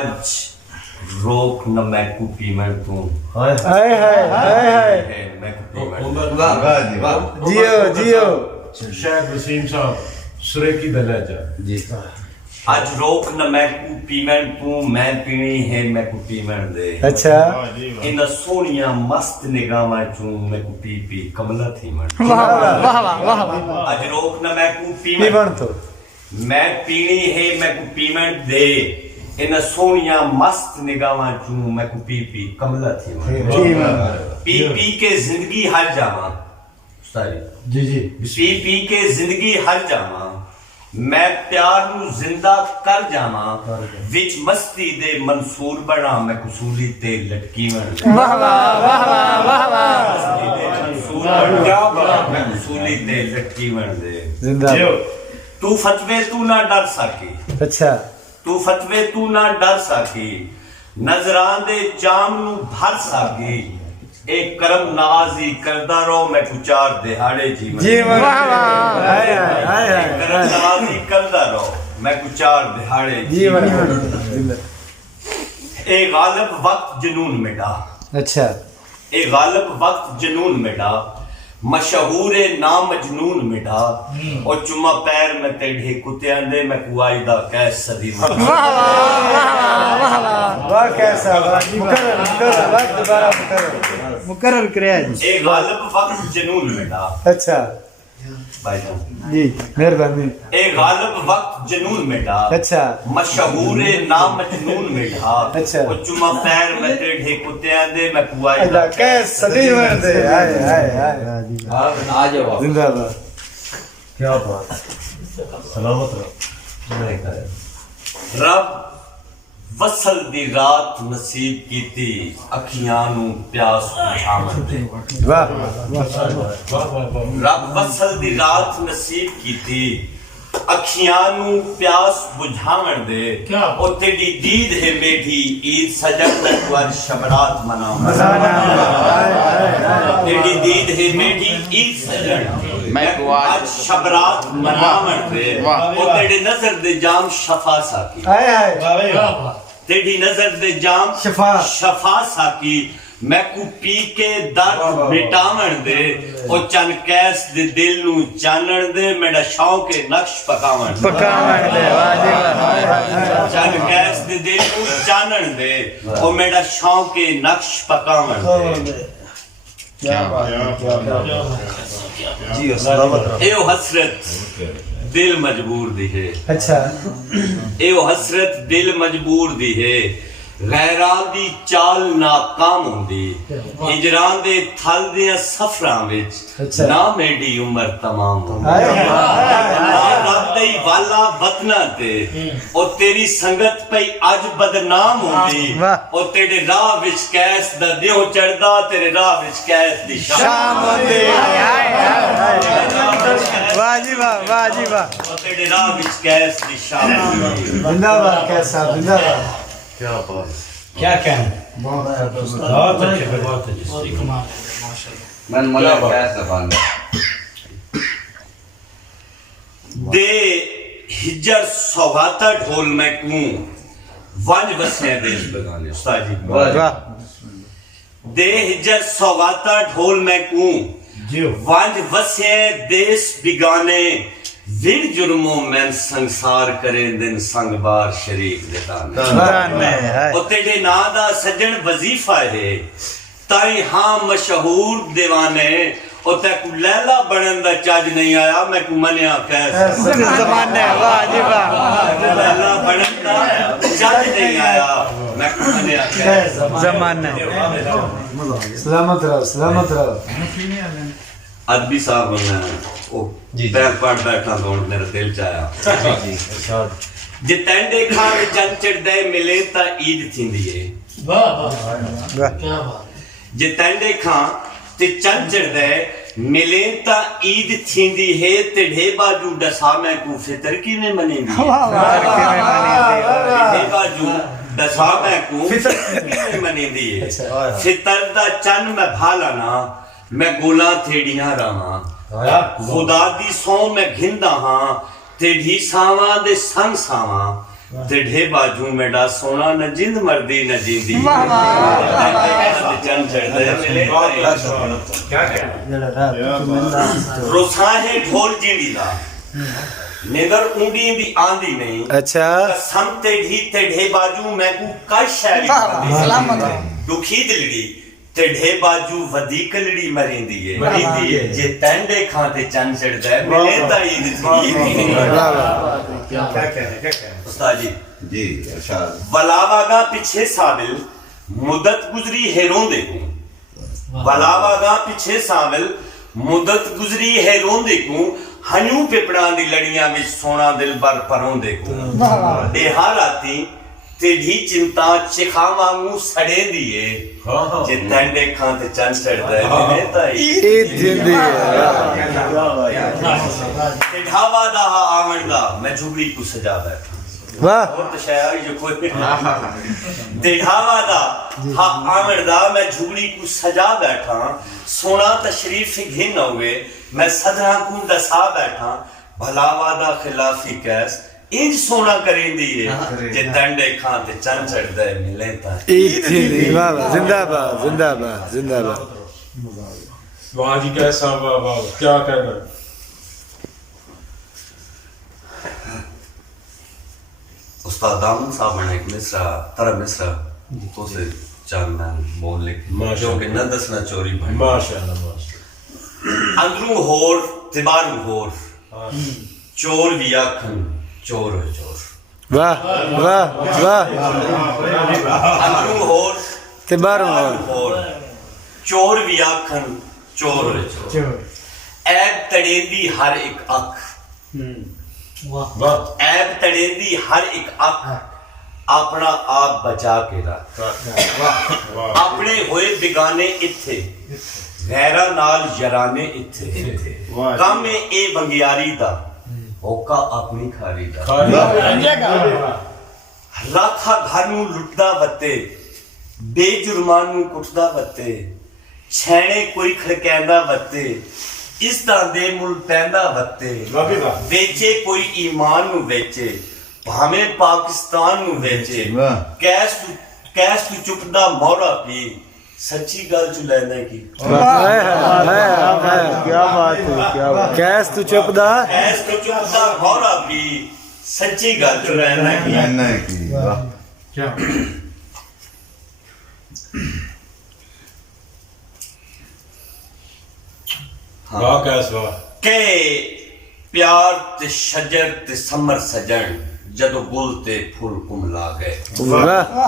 आज रोक न मैं कुपी मैं तू हाय हाय हाय मैं कुपी मैं जियो जियो शेख वसीम साहब सुरेकी दलाजा जी आज रोक न मैं कुपी मैं तू मैं पीनी है मैं कुपी मैं दे अच्छा इन सोनिया मस्त निगाहां चूं मैं कुपी पी कमला थी मैं वाह वाह वाह वाह आज रोक न मैं कुपी पी बन तो मैं पीनी है मैं कुपी मैं दे इन सोनिया मस्त निगाहां चूं मैं कुपी पी कमला थी मैं जी पी पी के जिंदगी हर जावा सारी जी जी पी पी के जिंदगी हर जावा मैं प्यार नू जिंदा कर जावा विच मस्ती दे मंसूर बना मैं कसूली ते लटकी मैं वाह वाह वाह वाह वाह मस्ती दे मंसूर बना मैं कसूली ते लटकी मैं दे जिंदा तू फतवे तू ना डर सकी अच्छा तू फतवे तू ना डर सकी नजरां दे जाम नू भर सकी एक करम नवाजी करदा रहो मैं कुचार दिहाड़े जी जी वाह वाह हाय हाय करम नवाजी करदा रहो मैं कुचार दिहाड़े जी वाह ए गालिब वक्त जुनून मिटा अच्छा ए गालिब वक्त जुनून मिटा मशहूर ना मजनून मिटा और चुम्मा पैर में तेढ़े कुत्तियां दे मैं कुआई दा कैस सदी वाह वाह वाह वाह कैसा वाह मुकर्रर वक्त दोबारा मुकर्रर करे जी ए गालिब वक्त जुनून मिटा अच्छा भाईजान जी मेहरबानी ए गालिब वक्त जुनून मिटा अच्छा मशहूर ना मजनून मिटा अच्छा। और चुम्मा पैर में तेढ़े कुत्तियां दे मैं कुआई अदा कैस सदी में दे हाय हाय हाय आ जाओ जिंदाबाद क्या बात सलामत रहो रब वसल दी रात नसीब कीती अखियां नू प्यास बुझावन दे वाह वाह वाह वाह रब वसल दी रात नसीब कीती अखियां नू प्यास बुझावन दे क्या? ओ तेरी दीद है मेठी ईद सजन तकवर शबरात मनावन तेरी दीद है मेठी ईद सजन मैं आज शबरात मनावन दे ओ तेरी नजर दे जाम शफा साकी हाय हाय तेरी नजर दे जाम शफा। शफा साकी मैं को पी के दर्द मिटावण दे ओ चन कैस दे दिल नू चानण दे मेरा शौक के नक्श पकावण पकावण दे वाह जी वाह चन कैस दे दिल नू चानण दे ओ मेरा शौक के नक्श पकावण दे क्या जी सलामत रहो ए हसरत दिल मजबूर दी है अच्छा ए हसरत दिल मजबूर दी है गैरां दी चाल नाकाम हुंदी हिजरां दे थल दे सफरां विच अच्छा। ना मेरी उम्र तमाम हुंदी हाय हाय रब दे वाला वतना ते ओ तेरी संगत पई अज बदनाम हुंदी वाह। ओ तेरे राह विच कैस दा दियो चढ़दा तेरे राह विच कैस दी शाम होंदी हाय हाय वाह जी वाह जी वाह ओ तेरे राह विच कैस दी शाम हुंदी जिंदाबाद कैसा जिंदाबाद क्या बात क्या कहना बहुत अच्छे बहुत अच्छे मन मला कैसा बांध दे हिजर सौगाता ढोल में कूं वंज बसे देश बगाने उस्ताद जी वाह दे हिजर सौगाता ढोल में कूं जी वंज बसे देश बिगाने विर जुर्मों में संसार करे दिन संग बार शरीक देताने कुरान में है ओ तेरे ना दा सजन वजीफा है ताई हां मशहूर दीवाने ओ तक लैला बनन दा चज नहीं आया मैं को मनिया कैसे जमाने वाह जी वाह लैला बनन दा चज नहीं आया मैं को मनिया कैसे जमाने सलामत रहो अदबी साहब मैं ओ पैर पड़ बैठा तो मेरा दिल च आया जे तैंडे खां चन चढ़दे मिले ता ईद थींदी है वाह जे तैंडे खां ते चन चढ़दे मिले ता ईद थींदी है ते ढे बाजू डसा मैं को फितर की ने मनेंदी ढे बाजू डसा मैं को फितर की ने मनेंदी है फितर दा चन मैं भाला ना मैं गोला थेड़ियां रहा खुदा दी सौ मैं घिंदा हां तेढ़ी सावां दे संग सावां तेढ़े बाजू मेरा सोना न जिंद मर्दी न जिंदी चंद चढ़दे मिले क्या क्या ਜਿਹੜਾ ਰਾਤ ਤੂੰ ਮੰਦਾ रोसा है ढोल जीड़ी दा निगर ऊंडी दी आंदी नहीं ਅੱਛਾ कसम तेढ़े बाजू मैं को कश है दुखी दिलड़ी तेढ़े बाजू वधी कलड़ी मरींदी है जे टंडे खाते चंद चढ़दा है मिले ता ईद थी क्या क्या उस्ताद जी जी अच्छा वलावागा पीछे साबिल मुद्दत गुजरी है रोंदे को वलावागा पीछे साबिल मुद्दत गुजरी है रोंदे को हनू पिपड़ा दी लड़ियां विच सोना दिल बर परोंदे को देहा राती तेढ़ी चिंता चिखा वांगू सड़े दिए जे टंडे खां ते चंद चढ़दा है मिले ता ईद जिंदी ढावा दा आवन दा मैं झुगड़ी को सजा बैठा ਵਾਹ और तो शायद ये कोई दिखावा दा हा आमर दा मैं झुगड़ी को सजा बैठा सोना तशरीफ घिन हुए मैं सदरा को दसा बैठा भलावा दा खिलाफी कैस इंज सोना करेंदी है जे डंडे खां ते चंद चढ़दा है मिले ता ईद जिंदी वाह वाह जिंदाबाद जिंदाबाद जिंदाबाद वाह जी कैसा वाह वाह क्या कहना उस्ताद दामन साहब ने एक मिसरा तरह मिसरा तो से चांद मैं बोल लिख जो कि न दसना चोरी बन माशाल्लाह माशाल्लाह अंदरू होर तिबारू होर चोर भी आखन चोर है चोर वाह वाह वाह अंदरू होर ਤੇ ਬਾਹਰੋਂ होर चोर भी आखन चोर है चोर ऐब तड़ेंदी हर एक अख वाह ऐब तड़ेंदी हर एक अख अपना आप बचा के रख वाह अपने होए बिगाने इत्थे गैरा नाल यराने इत्थे काम ए बंगियारी दा होका अपनी खारी दा राखा घर नू लुटदा वत्ते बेजुर्मान नू कुटदा वत्ते छैणे कोई खड़कैंदा वत्ते इस दा दे मुल पैंदा वत्ते वेचे कोई ईमान नू वेचे भावें पाकिस्तान नू वेचे कैस तू चुपदा मोहरा पी सच्ची गल चु लेने की ਹਾਏ ਹਾਏ ਕੀ ਬਾਤ ਹੈ ਕੀ ਬਾਤ ਕੈਸ ਤੂੰ ਚੁੱਪਦਾ कैस तू चुपदा मोहरा पी सच्ची गल चु लेने की मैंने की वाह क्या वाह कैस वाह के प्यार ते शजर ते समर सजन जदों गुल ते फुल कुमला गए ਵਾਹ